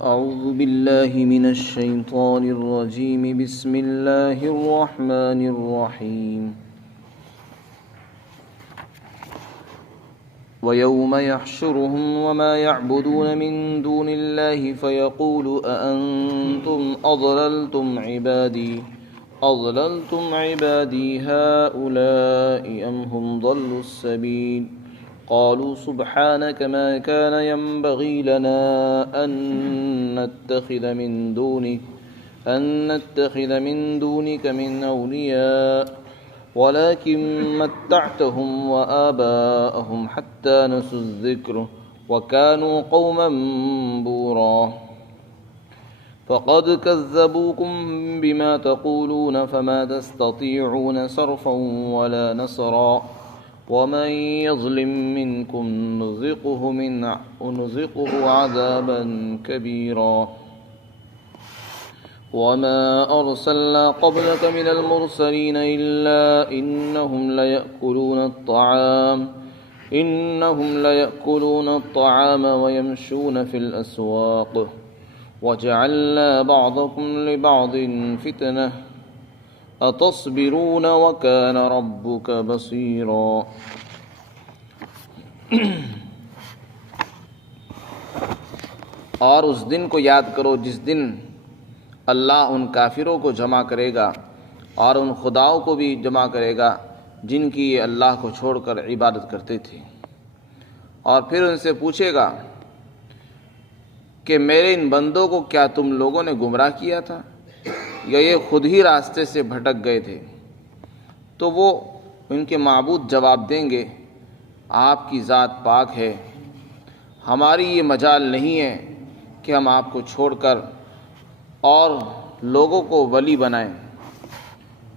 أعوذ بالله من الشيطان الرجيم بسم الله الرحمن الرحيم ويوم يحشرهم وما يعبدون من دون الله فيقول أأنتم أضللتم عبادي هؤلاء أم هم ضلوا السبيل قالوا سبحانك ما كان ينبغي لنا أن نتخذ من دونك من أولياء ولكن متعتهم وآباءهم حتى نسوا الذكر وكانوا قوما بورا فقد كذبوكم بما تقولون فما تستطيعون صرفا ولا نصرا ومن يظلم منكم نذقه عذابا كبيرا وما أرسلنا قبلك من المرسلين إلا إنهم ليأكلون الطعام ويمشون في الأسواق وجعلنا بعضكم لبعض فتنة اتصبرون وكان ربك بصيرا۔ اور اس دن کو یاد کرو جس دن اللہ ان کافروں کو جمع کرے گا اور ان خداؤں کو بھی جمع کرے گا جن کی یہ اللہ کو چھوڑ کر عبادت کرتے تھے، اور پھر ان سے پوچھے گا کہ میرے ان بندوں کو کیا تم لوگوں نے گمراہ کیا تھا یا یہ خود ہی راستے سے بھٹک گئے تھے؟ تو وہ ان کے معبود جواب دیں گے، آپ کی ذات پاک ہے، ہماری یہ مجال نہیں ہے کہ ہم آپ کو چھوڑ کر اور لوگوں کو ولی بنائیں،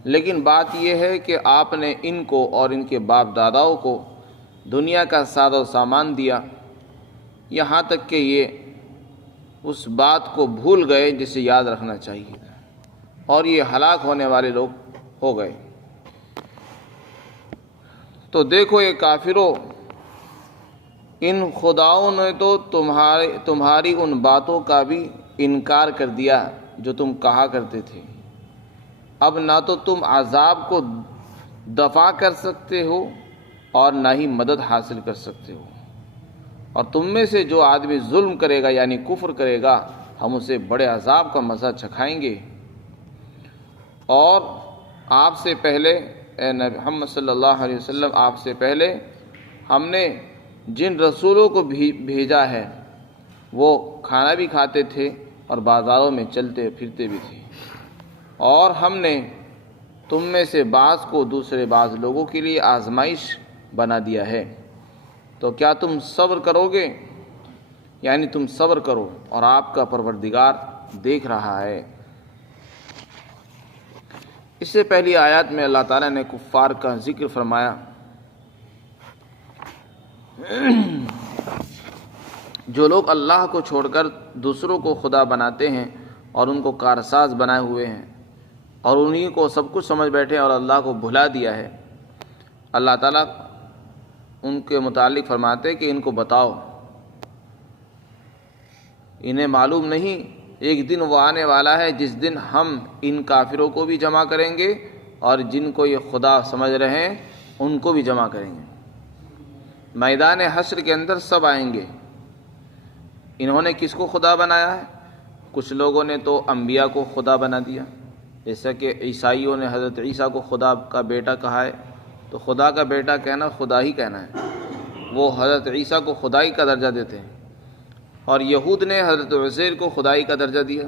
لیکن بات یہ ہے کہ آپ نے ان کو اور ان کے باپ داداؤں کو دنیا کا ساز و سامان دیا، یہاں تک کہ یہ اس بات کو بھول گئے جسے یاد رکھنا چاہیے، اور یہ ہلاک ہونے والے لوگ ہو گئے۔ تو دیکھو یہ کافروں، ان خداؤں نے تو تمہاری ان باتوں کا بھی انکار کر دیا جو تم کہا کرتے تھے، اب نہ تو تم عذاب کو دفع کر سکتے ہو اور نہ ہی مدد حاصل کر سکتے ہو، اور تم میں سے جو آدمی ظلم کرے گا یعنی کفر کرے گا ہم اسے بڑے عذاب کا مزہ چکھائیں گے۔ اور آپ سے پہلے اے نبی محمد صلی اللہ علیہ وسلم، آپ سے پہلے ہم نے جن رسولوں کو بھیجا ہے وہ کھانا بھی کھاتے تھے اور بازاروں میں چلتے پھرتے بھی تھے، اور ہم نے تم میں سے بعض کو دوسرے بعض لوگوں کے لیے آزمائش بنا دیا ہے، تو کیا تم صبر کرو گے؟ یعنی تم صبر کرو اور آپ کا پروردگار دیکھ رہا ہے۔ اس سے پہلی آیات میں اللہ تعالیٰ نے کفار کا ذکر فرمایا جو لوگ اللہ کو چھوڑ کر دوسروں کو خدا بناتے ہیں اور ان کو کارساز بنائے ہوئے ہیں اور انہی کو سب کچھ سمجھ بیٹھے اور اللہ کو بھلا دیا ہے، اللہ تعالیٰ ان کے متعلق فرماتے کہ ان کو بتاؤ، انہیں معلوم نہیں ایک دن وہ آنے والا ہے جس دن ہم ان کافروں کو بھی جمع کریں گے اور جن کو یہ خدا سمجھ رہے ہیں ان کو بھی جمع کریں گے۔ میدان حشر کے اندر سب آئیں گے۔ انہوں نے کس کو خدا بنایا ہے؟ کچھ لوگوں نے تو انبیاء کو خدا بنا دیا، جیسا کہ عیسائیوں نے حضرت عیسیٰ کو خدا کا بیٹا کہا ہے، تو خدا کا بیٹا کہنا خدا ہی کہنا ہے، وہ حضرت عیسیٰ کو خدائی کا درجہ دیتے ہیں، اور یہود نے حضرت عزیر کو خدائی کا درجہ دیا،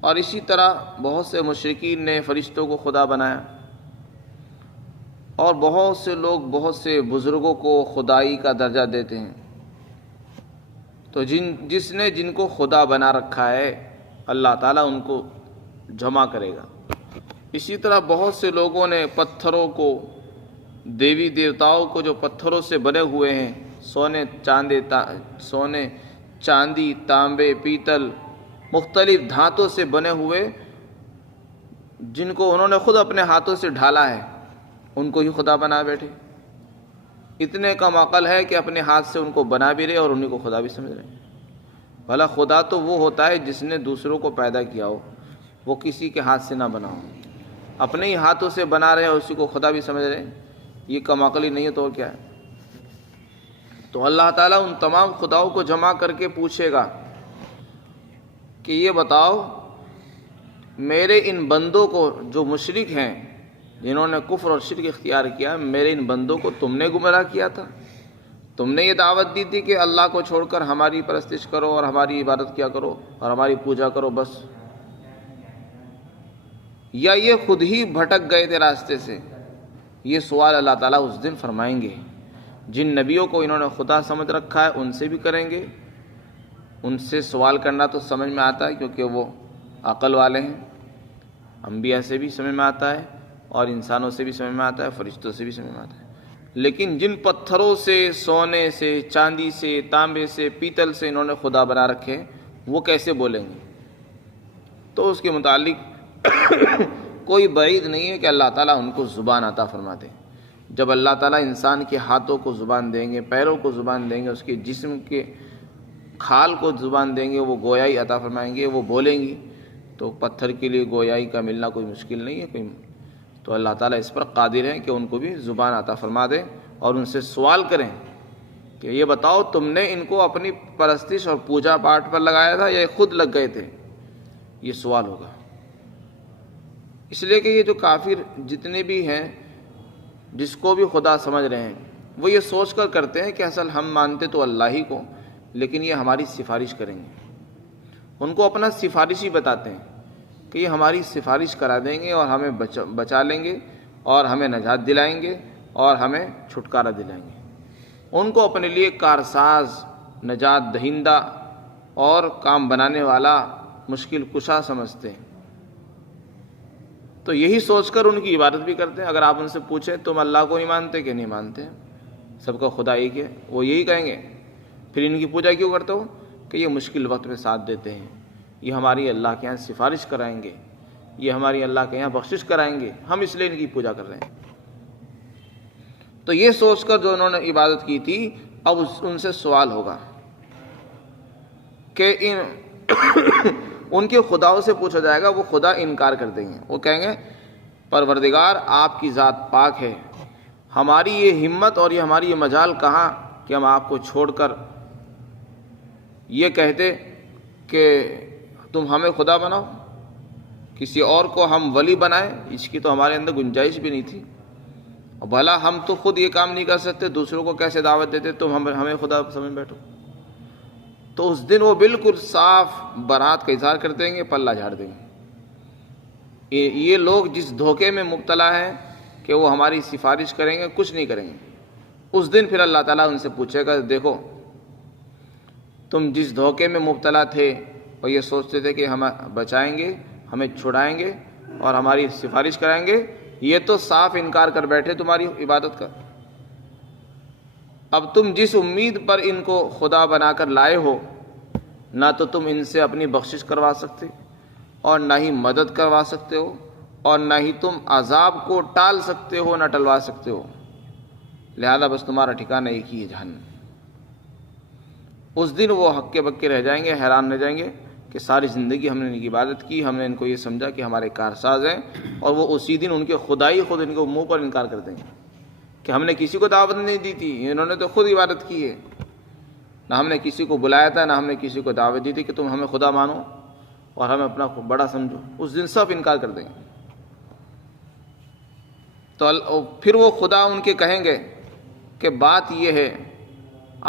اور اسی طرح بہت سے مشرکین نے فرشتوں کو خدا بنایا، اور بہت سے لوگ بہت سے بزرگوں کو خدائی کا درجہ دیتے ہیں۔ تو جس نے جن کو خدا بنا رکھا ہے اللہ تعالیٰ ان کو جمع کرے گا۔ اسی طرح بہت سے لوگوں نے پتھروں کو، دیوی دیوتاؤں کو جو پتھروں سے بنے ہوئے ہیں، سونے چاندی تانبے پیتل مختلف دھاتوں سے بنے ہوئے، جن کو انہوں نے خود اپنے ہاتھوں سے ڈھالا ہے، ان کو ہی خدا بنا بیٹھے۔ اتنے کم عقل ہے کہ اپنے ہاتھ سے ان کو بنا بھی رہے اور انہیں کو خدا بھی سمجھ رہے، بھلا خدا تو وہ ہوتا ہے جس نے دوسروں کو پیدا کیا ہو، وہ کسی کے ہاتھ سے نہ بنا ہو، اپنے ہی ہاتھوں سے بنا رہے ہیں اسی کو خدا بھی سمجھ رہے ہیں، یہ کم عقلی نہیں ہے تو اور کیا ہے؟ تو اللہ تعالیٰ ان تمام خداؤں کو جمع کر کے پوچھے گا کہ یہ بتاؤ میرے ان بندوں کو جو مشرک ہیں، جنہوں نے کفر اور شرک اختیار کیا، میرے ان بندوں کو تم نے گمراہ کیا تھا، تم نے یہ دعوت دی تھی کہ اللہ کو چھوڑ کر ہماری پرستش کرو اور ہماری عبادت کیا کرو اور ہماری پوجا کرو بس، یا یہ خود ہی بھٹک گئے تھے راستے سے؟ یہ سوال اللہ تعالیٰ اس دن فرمائیں گے۔ جن نبیوں کو انہوں نے خدا سمجھ رکھا ہے ان سے بھی کریں گے، ان سے سوال کرنا تو سمجھ میں آتا ہے کیونکہ وہ عقل والے ہیں، انبیاء سے بھی سمجھ میں آتا ہے اور انسانوں سے بھی سمجھ میں آتا ہے، فرشتوں سے بھی سمجھ میں آتا ہے، لیکن جن پتھروں سے، سونے سے، چاندی سے، تانبے سے، پیتل سے انہوں نے خدا بنا رکھے وہ کیسے بولیں گے؟ تو اس کے متعلق کوئی بعید نہیں ہے کہ اللہ تعالیٰ ان کو زبان عطا فرما دے۔ جب اللہ تعالیٰ انسان کے ہاتھوں کو زبان دیں گے، پیروں کو زبان دیں گے، اس کے جسم کے کھال کو زبان دیں گے، وہ گویائی عطا فرمائیں گے، وہ بولیں گی، تو پتھر کے لیے گویائی کا ملنا کوئی مشکل نہیں ہے کوئی، تو اللہ تعالیٰ اس پر قادر ہے کہ ان کو بھی زبان عطا فرما دے اور ان سے سوال کریں کہ یہ بتاؤ تم نے ان کو اپنی پرستش اور پوجا پاٹ پر لگایا تھا یا خود لگ گئے تھے؟ یہ سوال ہوگا۔ اس لیے کہ یہ جو کافر جتنے بھی ہیں جس کو بھی خدا سمجھ رہے ہیں وہ یہ سوچ کر کرتے ہیں کہ اصل ہم مانتے تو اللہ ہی کو، لیکن یہ ہماری سفارش کریں گے، ان کو اپنا سفارشی بتاتے ہیں کہ یہ ہماری سفارش کرا دیں گے اور ہمیں بچا لیں گے اور ہمیں نجات دلائیں گے اور ہمیں چھٹکارا دلائیں گے، ان کو اپنے لیے کارساز، نجات دہندہ اور کام بنانے والا، مشکل کشا سمجھتے ہیں، تو یہی سوچ کر ان کی عبادت بھی کرتے ہیں۔ اگر آپ ان سے پوچھیں تم اللہ کو نہیں مانتے کہ نہیں مانتے، سب کا خدا ایک ہے، وہ یہی کہیں گے پھر ان کی پوجا کیوں کرتے ہو؟ کہ یہ مشکل وقت میں ساتھ دیتے ہیں، یہ ہماری اللہ کے یہاں سفارش کرائیں گے، یہ ہماری اللہ کے یہاں بخشش کرائیں گے، ہم اس لیے ان کی پوجا کر رہے ہیں۔ تو یہ سوچ کر جو انہوں نے عبادت کی تھی، اب ان سے سوال ہوگا کہ ان کے خداؤں سے پوچھا جائے گا، وہ خدا انکار کر دیں گے، وہ کہیں گے پروردگار آپ کی ذات پاک ہے، ہماری یہ ہمت اور یہ ہماری یہ مجال کہاں کہ ہم آپ کو چھوڑ کر یہ کہتے کہ تم ہمیں خدا بناؤ، کسی اور کو ہم ولی بنائیں، اس کی تو ہمارے اندر گنجائش بھی نہیں تھی، اور بھلا ہم تو خود یہ کام نہیں کر سکتے، دوسروں کو کیسے دعوت دیتے تم ہمیں خدا سمجھ بیٹھو؟ تو اس دن وہ بالکل صاف برات کا اظہار کر دیں گے، پلہ جھاڑ دیں گے۔ یہ لوگ جس دھوکے میں مبتلا ہیں کہ وہ ہماری سفارش کریں گے، کچھ نہیں کریں گے۔ اس دن پھر اللہ تعالیٰ ان سے پوچھے گا دیکھو تم جس دھوکے میں مبتلا تھے اور یہ سوچتے تھے کہ ہمیں بچائیں گے، ہمیں چھڑائیں گے اور ہماری سفارش کرائیں گے، یہ تو صاف انکار کر بیٹھے تمہاری عبادت کا۔ اب تم جس امید پر ان کو خدا بنا کر لائے ہو، نہ تو تم ان سے اپنی بخشش کروا سکتے اور نہ ہی مدد کروا سکتے ہو اور نہ ہی تم عذاب کو ٹال سکتے ہو، نہ ٹلوا سکتے ہو، لہذا بس تمہارا ٹھکانہ ایک ہی ہے جہنم۔ اس دن وہ ہکے بکے رہ جائیں گے، حیران رہ جائیں گے کہ ساری زندگی ہم نے ان کی عبادت کی، ہم نے ان کو یہ سمجھا کہ ہمارے کارساز ہیں، اور وہ اسی دن ان کے خدائی خود ان کو منہ پر انکار کر دیں گے کہ ہم نے کسی کو دعوت نہیں دی تھی، انہوں نے تو خود عبادت کی ہے، نہ ہم نے کسی کو بلایا تھا، نہ ہم نے کسی کو دعوت دی تھی کہ تم ہمیں خدا مانو اور ہمیں اپنا بڑا سمجھو۔ اس دن سب انکار کر دیں گے۔ تو پھر وہ خدا ان کے کہیں گے کہ بات یہ ہے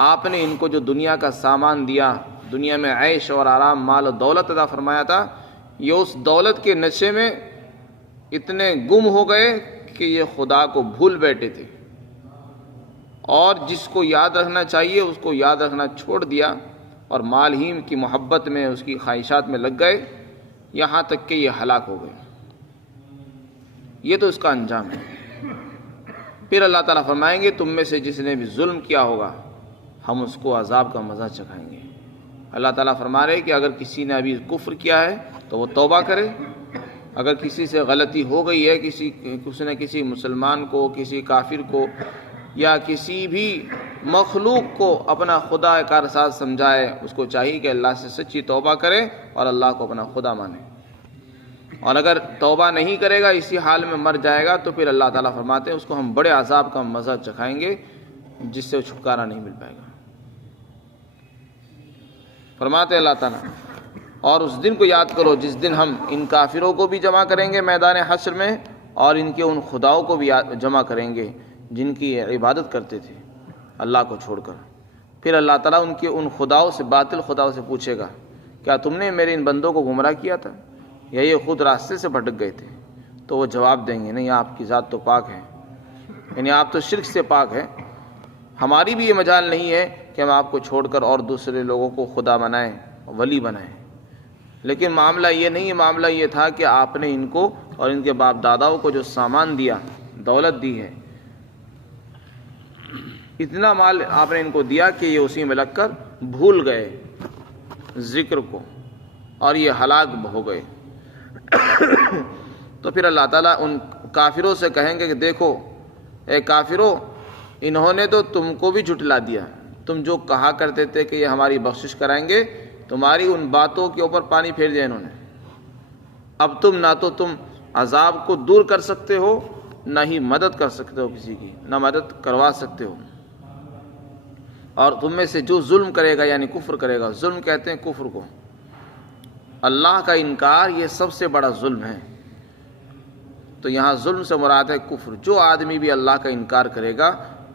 آپ نے ان کو جو دنیا کا سامان دیا، دنیا میں عیش اور آرام، مال و دولت عطا فرمایا تھا، یہ اس دولت کے نشے میں اتنے گم ہو گئے کہ یہ خدا کو بھول بیٹھے تھے، اور جس کو یاد رکھنا چاہیے اس کو یاد رکھنا چھوڑ دیا، اور مال ہی کی محبت میں، اس کی خواہشات میں لگ گئے، یہاں تک کہ یہ ہلاک ہو گئے۔ یہ تو اس کا انجام ہے۔ پھر اللہ تعالیٰ فرمائیں گے تم میں سے جس نے بھی ظلم کیا ہوگا ہم اس کو عذاب کا مزہ چکھائیں گے۔ اللہ تعالیٰ فرما رہے کہ اگر کسی نے ابھی کفر کیا ہے تو وہ توبہ کرے، اگر کسی سے غلطی ہو گئی ہے، کسی نے کسی مسلمان کو، کسی کافر کو یا کسی بھی مخلوق کو اپنا خدا کارساز سمجھائے، اس کو چاہیے کہ اللہ سے سچی توبہ کرے اور اللہ کو اپنا خدا مانے، اور اگر توبہ نہیں کرے گا، اسی حال میں مر جائے گا، تو پھر اللہ تعالیٰ فرماتے ہیں اس کو ہم بڑے عذاب کا مزہ چکھائیں گے جس سے چھٹکارا نہیں مل پائے گا۔ فرماتے اللہ تعالیٰ اور اس دن کو یاد کرو جس دن ہم ان کافروں کو بھی جمع کریں گے میدان حشر میں، اور ان کے ان خداؤں کو بھی جمع کریں گے جن کی عبادت کرتے تھے اللہ کو چھوڑ کر۔ پھر اللہ تعالیٰ ان کے ان خداؤں سے، باطل خداؤں سے پوچھے گا کیا تم نے میرے ان بندوں کو گمراہ کیا تھا یا یہ خود راستے سے بھٹک گئے تھے؟ تو وہ جواب دیں گے نہیں، آپ کی ذات تو پاک ہے، یعنی آپ تو شرک سے پاک ہیں، ہماری بھی یہ مجال نہیں ہے کہ ہم آپ کو چھوڑ کر اور دوسرے لوگوں کو خدا بنائیں، ولی بنائیں۔ لیکن معاملہ یہ نہیں، معاملہ یہ تھا کہ آپ نے ان کو اور ان کے باپ داداؤں کو جو سامان دیا، دولت دی ہے، اتنا مال آپ نے ان کو دیا کہ یہ اسی میں لگ کر بھول گئے ذکر کو اور یہ ہلاک ہو گئے۔ تو پھر اللہ تعالیٰ ان کافروں سے کہیں گے کہ دیکھو اے کافروں، انہوں نے تو تم کو بھی جھٹلا دیا، تم جو کہا کرتے تھے کہ یہ ہماری بخشش کرائیں گے، تمہاری ان باتوں کے اوپر پانی پھیر دیا انہوں نے۔ اب تم نہ تو تم عذاب کو دور کر سکتے ہو، نہ ہی مدد کر سکتے ہو کسی کی، نہ مدد کروا سکتے ہو، اور تم میں سے جو ظلم کرے گا یعنی کفر کرے گا، ظلم کہتے ہیں کفر کو، اللہ کا انکار یہ سب سے بڑا ظلم ہے۔ تو یہاں ظلم سے مراد ہے کفر۔ جو آدمی بھی اللہ کا انکار کرے گا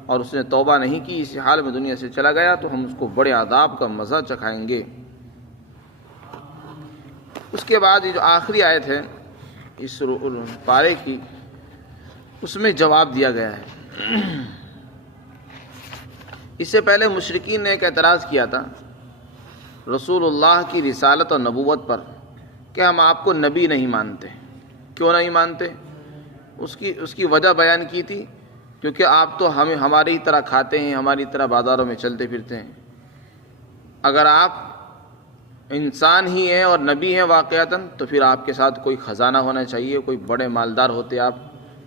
اور اس نے توبہ نہیں کی، اسی حال میں دنیا سے چلا گیا، تو ہم اس کو بڑے عذاب کا مزہ چکھائیں گے۔ اس کے بعد یہ جو آخری آیت ہے اس پارے کی، اس میں جواب دیا گیا ہے۔ اس سے پہلے مشرکین نے ایک اعتراض کیا تھا رسول اللہ کی رسالت اور نبوت پر کہ ہم آپ کو نبی نہیں مانتے۔ کیوں نہیں مانتے؟ اس کی وجہ بیان کی تھی، کیونکہ آپ تو ہماری طرح کھاتے ہیں، ہماری طرح بازاروں میں چلتے پھرتے ہیں۔ اگر آپ انسان ہی ہیں اور نبی ہیں واقعتاً، تو پھر آپ کے ساتھ کوئی خزانہ ہونا چاہیے، کوئی بڑے مالدار ہوتے، آپ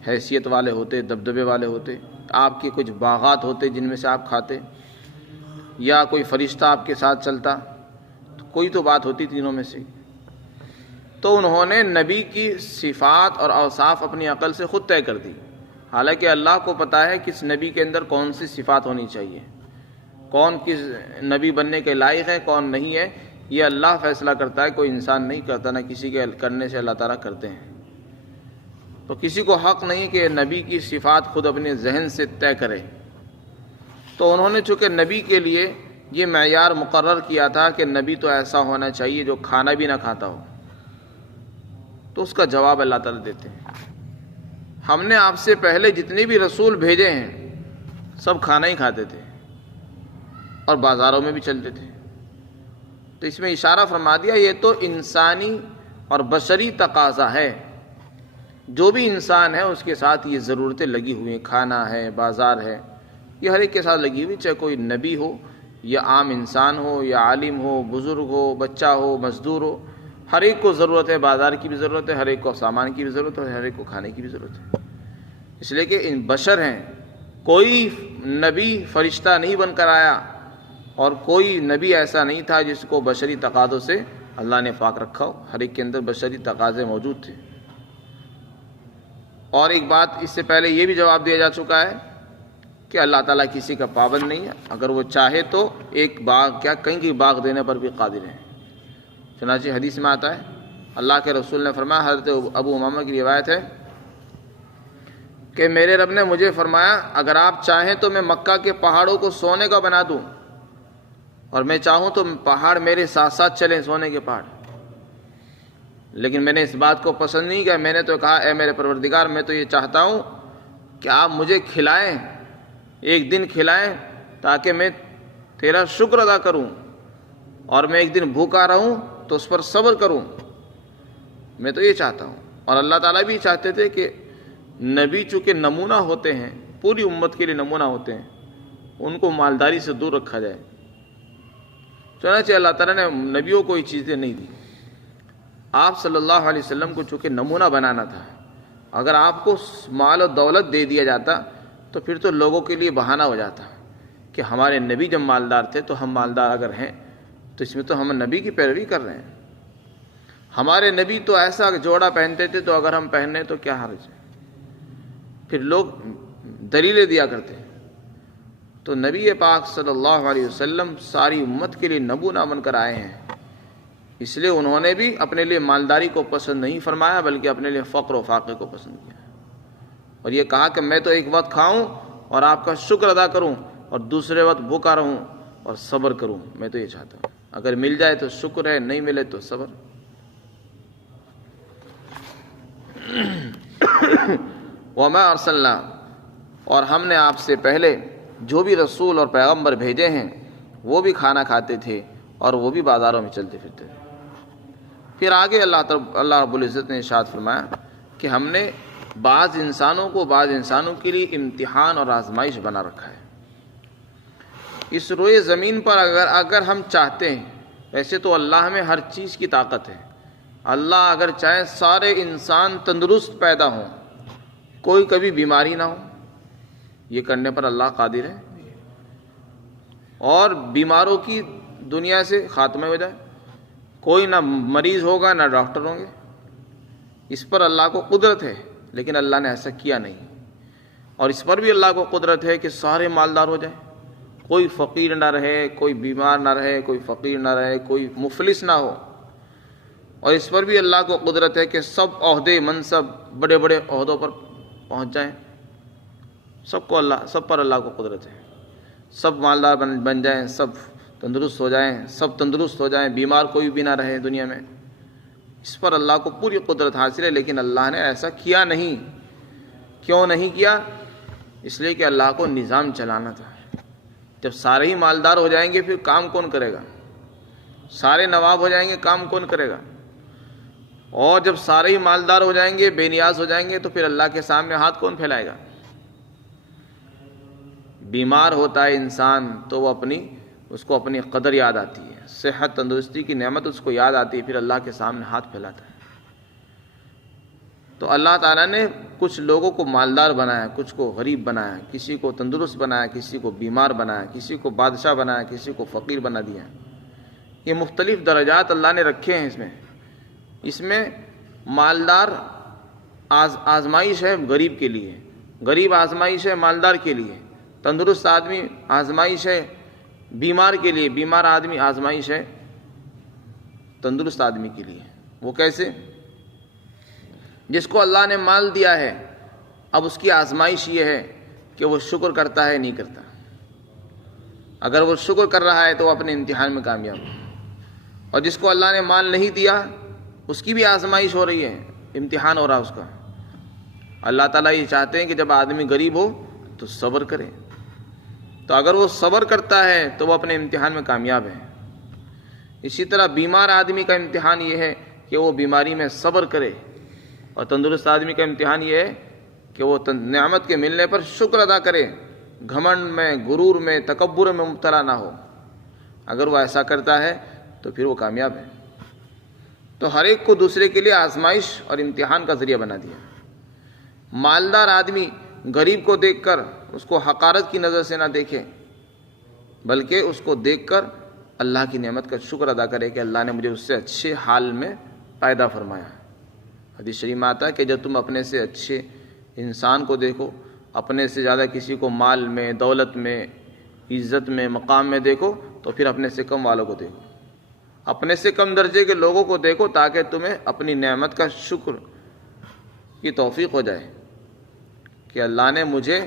حیثیت والے ہوتے، دبدبے والے ہوتے، آپ کے کچھ باغات ہوتے جن میں سے آپ کھاتے، یا کوئی فرشتہ آپ کے ساتھ چلتا، تو کوئی تو بات ہوتی تینوں میں سے۔ تو انہوں نے نبی کی صفات اور اوصاف اپنی عقل سے خود طے کر دی، حالانکہ اللہ کو پتہ ہے کس نبی کے اندر کون سی صفات ہونی چاہیے، کون کس نبی بننے کے لائق ہے، کون نہیں ہے، یہ اللہ فیصلہ کرتا ہے، کوئی انسان نہیں کرتا، نہ کسی کے کرنے سے اللہ تعالیٰ کرتے ہیں۔ تو کسی کو حق نہیں کہ نبی کی صفات خود اپنے ذہن سے طے کرے۔ تو انہوں نے چونکہ نبی کے لیے یہ معیار مقرر کیا تھا کہ نبی تو ایسا ہونا چاہیے جو کھانا بھی نہ کھاتا ہو، تو اس کا جواب اللہ تعالیٰ دیتے ہیں، ہم نے آپ سے پہلے جتنے بھی رسول بھیجے ہیں سب کھانا ہی کھاتے تھے اور بازاروں میں بھی چلتے تھے۔ تو اس میں اشارہ فرما دیا یہ تو انسانی اور بشری تقاضا ہے، جو بھی انسان ہے اس کے ساتھ یہ ضرورتیں لگی ہوئی ہیں، کھانا ہے، بازار ہے، یہ ہر ایک کے ساتھ لگی ہوئی، چاہے کوئی نبی ہو یا عام انسان ہو یا عالم ہو، بزرگ ہو، بچہ ہو، مزدور ہو، ہر ایک کو ضرورت ہے، بازار کی بھی ضرورت ہے، ہر ایک کو سامان کی بھی ضرورت ہے، ہر ایک کو کھانے کی بھی ضرورت ہے۔ اس لیے کہ ان بشر ہیں، کوئی نبی فرشتہ نہیں بن کر آیا، اور کوئی نبی ایسا نہیں تھا جس کو بشری تقاضوں سے اللہ نے پاک رکھا ہو، ہر ایک کے اندر بشری تقاضے موجود تھے۔ اور ایک بات اس سے پہلے یہ بھی جواب دیا جا چکا ہے کہ اللہ تعالیٰ کسی کا پابند نہیں ہے، اگر وہ چاہے تو ایک باغ کیا کہیں کی باغ دینے پر بھی قادر ہے۔ چنانچہ حدیث میں آتا ہے اللہ کے رسول نے فرمایا، حضرت ابو امامہ کی روایت ہے کہ میرے رب نے مجھے فرمایا اگر آپ چاہیں تو میں مکہ کے پہاڑوں کو سونے کا بنا دوں، اور میں چاہوں تو پہاڑ میرے ساتھ ساتھ چلیں، سونے کے پہاڑ، لیکن میں نے اس بات کو پسند نہیں کیا، میں نے تو کہا اے میرے پروردگار میں تو یہ چاہتا ہوں کہ آپ مجھے کھلائیں، ایک دن کھلائیں تاکہ میں تیرا شکر ادا کروں، اور میں ایک دن بھوکا رہوں تو اس پر صبر کروں، میں تو یہ چاہتا ہوں۔ اور اللہ تعالیٰ بھی چاہتے تھے کہ نبی چونکہ نمونہ ہوتے ہیں، پوری امت کے لیے نمونہ ہوتے ہیں، ان کو مالداری سے دور رکھا جائے، چنانچہ اللہ تعالیٰ نے نبیوں کو یہ چیزیں نہیں دی۔ آپ صلی اللہ علیہ وسلم کو چونکہ نمونہ بنانا تھا، اگر آپ کو مال و دولت دے دیا جاتا تو پھر تو لوگوں کے لیے بہانہ ہو جاتا کہ ہمارے نبی جب مالدار تھے تو ہم مالدار اگر ہیں تو اس میں تو ہم نبی کی پیروی کر رہے ہیں. ہمارے نبی تو ایسا جوڑا پہنتے تھے تو اگر ہم پہنے تو کیا حرج ہے. پھر لوگ دلیلیں دیا کرتے ہیں. تو نبی پاک صلی اللہ علیہ وسلم ساری امت کے لیے نمونہ بن کر آئے ہیں. اس لیے انہوں نے بھی اپنے لیے مالداری کو پسند نہیں فرمایا بلکہ اپنے لیے فقر و فاقے کو پسند کیا اور یہ کہا کہ میں تو ایک وقت کھاؤں اور آپ کا شکر ادا کروں اور دوسرے وقت بھوکا رہوں اور صبر کروں. میں تو یہ چاہتا ہوں اگر مل جائے تو شکر ہے, نہیں ملے تو صبر. وما ارسلنا, اور ہم نے آپ سے پہلے جو بھی رسول اور پیغمبر بھیجے ہیں وہ بھی کھانا کھاتے تھے اور وہ بھی بازاروں میں چلتے پھرتے تھے. پھر آگے اللہ رب العزت نے ارشاد فرمایا کہ ہم نے بعض انسانوں کے لیے امتحان اور آزمائش بنا رکھا ہے. اس روئے زمین پر اگر ہم چاہتے ہیں, ویسے تو اللہ میں ہر چیز کی طاقت ہے. اللہ اگر چاہے سارے انسان تندرست پیدا ہوں, کوئی کبھی بیماری نہ ہو, یہ کرنے پر اللہ قادر ہے. اور بیماروں کی دنیا سے خاتمہ ہو جائے, کوئی نہ مریض ہوگا نہ ڈاکٹر ہوں گے, اس پر اللہ کو قدرت ہے. لیکن اللہ نے ایسا کیا نہیں. اور اس پر بھی اللہ کو قدرت ہے کہ سارے مالدار ہو جائیں, کوئی فقیر نہ رہے, کوئی بیمار نہ رہے, کوئی فقیر نہ رہے, کوئی مفلس نہ ہو. اور اس پر بھی اللہ کو قدرت ہے کہ سب عہدے منصب بڑے بڑے عہدوں پر پہنچ جائیں. سب پر اللہ کو قدرت ہے. سب مالدار بن جائیں, سب تندرست ہو جائیں, سب تندرست ہو جائیں, بیمار کوئی بھی نہ رہے دنیا میں. اس پر اللہ کو پوری قدرت حاصل ہے. لیکن اللہ نے ایسا کیا نہیں. کیوں نہیں کیا؟ اس لیے کہ اللہ کو نظام چلانا تھا. جب سارے ہی مالدار ہو جائیں گے پھر کام کون کرے گا؟ سارے نواب ہو جائیں گے, کام کون کرے گا؟ اور جب سارے ہی مالدار ہو جائیں گے, بے نیاز ہو جائیں گے, تو پھر اللہ کے سامنے ہاتھ کون پھیلائے گا؟ بیمار ہوتا ہے انسان تو وہ اس کو اپنی قدر یاد آتی ہے, صحت تندرستی کی نعمت اس کو یاد آتی ہے, پھر اللہ کے سامنے ہاتھ پھیلاتا ہے. تو اللہ تعالیٰ نے کچھ لوگوں کو مالدار بنایا, کچھ کو غریب بنایا, کسی کو تندرست بنایا, کسی کو بیمار بنایا, کسی کو بادشاہ بنایا, کسی کو فقیر بنا دیا. یہ مختلف درجات اللہ نے رکھے ہیں. اس میں مالدار آزمائش ہے غریب کے لیے, غریب آزمائش ہے مالدار کے لیے, تندرست آدمی آزمائش ہے بیمار کے لیے, بیمار آدمی آزمائش ہے تندرست آدمی کے لیے. وہ کیسے؟ جس کو اللہ نے مال دیا ہے, اب اس کی آزمائش یہ ہے کہ وہ شکر کرتا ہے نہیں کرتا. اگر وہ شکر کر رہا ہے تو وہ اپنے امتحان میں کامیاب ہے. اور جس کو اللہ نے مال نہیں دیا اس کی بھی آزمائش ہو رہی ہے, امتحان ہو رہا اس کا. اللہ تعالیٰ یہ چاہتے ہیں کہ جب آدمی غریب ہو تو صبر کرے. تو اگر وہ صبر کرتا ہے تو وہ اپنے امتحان میں کامیاب ہے. اسی طرح بیمار آدمی کا امتحان یہ ہے کہ وہ بیماری میں صبر کرے, اور تندرست آدمی کا امتحان یہ ہے کہ وہ نعمت کے ملنے پر شکر ادا کرے, گھمنڈ میں, غرور میں, تکبر میں مبتلا نہ ہو. اگر وہ ایسا کرتا ہے تو پھر وہ کامیاب ہے. تو ہر ایک کو دوسرے کے لیے آزمائش اور امتحان کا ذریعہ بنا دیا. مالدار آدمی غریب کو دیکھ کر اس کو حقارت کی نظر سے نہ دیکھے, بلکہ اس کو دیکھ کر اللہ کی نعمت کا شکر ادا کرے کہ اللہ نے مجھے اس سے اچھے حال میں پیدا فرمایا. حدیث شریف میں آتا ہے کہ جب تم اپنے سے اچھے انسان کو دیکھو, اپنے سے زیادہ کسی کو مال میں, دولت میں, عزت میں, مقام میں دیکھو, تو پھر اپنے سے کم والوں کو دیکھو, اپنے سے کم درجے کے لوگوں کو دیکھو, تاکہ تمہیں اپنی نعمت کا شکر کی توفیق ہو جائے کہ اللہ نے مجھے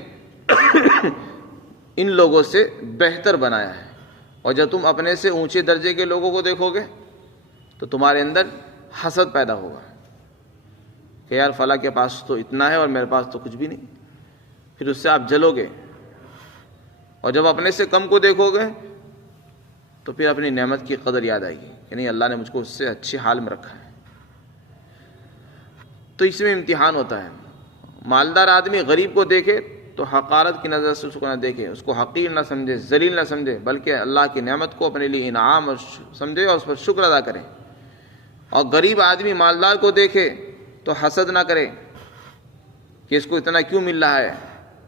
ان لوگوں سے بہتر بنایا ہے. اور جب تم اپنے سے اونچے درجے کے لوگوں کو دیکھو گے تو تمہارے اندر حسد پیدا ہوگا کہ یار فلاں کے پاس تو اتنا ہے اور میرے پاس تو کچھ بھی نہیں. پھر اس سے آپ جلو گے. اور جب اپنے سے کم کو دیکھو گے تو پھر اپنی نعمت کی قدر یاد آئے گی کہ نہیں, اللہ نے مجھ کو اس سے اچھے حال میں رکھا ہے. تو اس میں امتحان ہوتا ہے. مالدار آدمی غریب کو دیکھے تو حقارت کی نظر سے اس کو نہ دیکھے, اس کو حقیر نہ سمجھے, ذلیل نہ سمجھے, بلکہ اللہ کی نعمت کو اپنے لیے انعام سمجھے اور اس پر شکر ادا کرے. اور غریب آدمی مالدار کو دیکھے تو حسد نہ کرے کہ اس کو اتنا کیوں مل رہا ہے,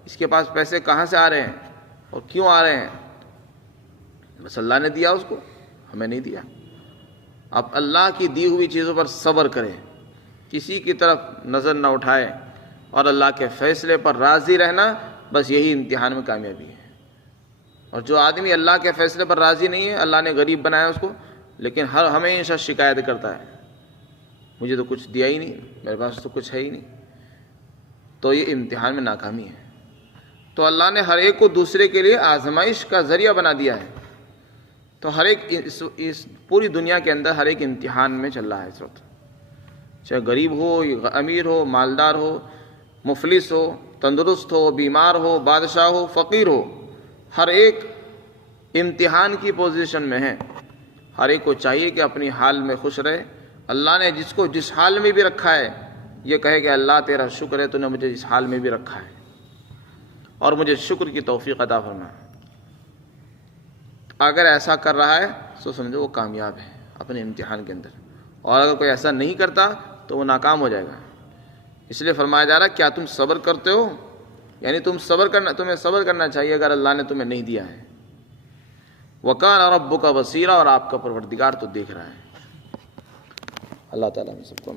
اس کے پاس پیسے کہاں سے آ رہے ہیں اور کیوں آ رہے ہیں, بس اللہ نے دیا اس کو، ہمیں نہیں دیا. اب اللہ کی دی ہوئی چیزوں پر صبر کرے، کسی کی طرف نظر نہ اٹھائے اور اللہ کے فیصلے پر راضی رہنا، بس یہی امتحان میں کامیابی ہے. اور جو آدمی اللہ کے فیصلے پر راضی نہیں ہے، اللہ نے غریب بنایا اس کو، لیکن ہمیشہ شکایت کرتا ہے، مجھے تو کچھ دیا ہی نہیں، میرے پاس تو کچھ ہے ہی نہیں، تو یہ امتحان میں ناکامی ہے. تو اللہ نے ہر ایک کو دوسرے کے لیے آزمائش کا ذریعہ بنا دیا ہے. تو ہر ایک اس پوری دنیا کے اندر ہر ایک امتحان میں چل رہا ہے اس وقت، چاہے غریب ہو، امیر ہو، مالدار ہو، مفلس ہو، تندرست ہو، بیمار ہو، بادشاہ ہو، فقیر ہو، ہر ایک امتحان کی پوزیشن میں ہے. ہر ایک کو چاہیے کہ اپنی حال میں خوش رہے. اللہ نے جس کو جس حال میں بھی رکھا ہے یہ کہے کہ اللہ تیرا شکر ہے، تو نے مجھے اس حال میں بھی رکھا ہے اور مجھے شکر کی توفیق عطا فرما. اگر ایسا کر رہا ہے تو سمجھو وہ کامیاب ہے اپنے امتحان کے اندر، اور اگر کوئی ایسا نہیں کرتا تو وہ ناکام ہو جائے گا. اس لیے فرمایا جا رہا ہے کیا تم صبر کرتے ہو، یعنی تمہیں صبر کرنا چاہیے اگر اللہ نے تمہیں نہیں دیا ہے. وَكَانَ رَبُّكَ بَصِيرًا، اور آپ کا پروردگار تو دیکھ رہا ہے. اللہ تعالیٰ ہم سب کو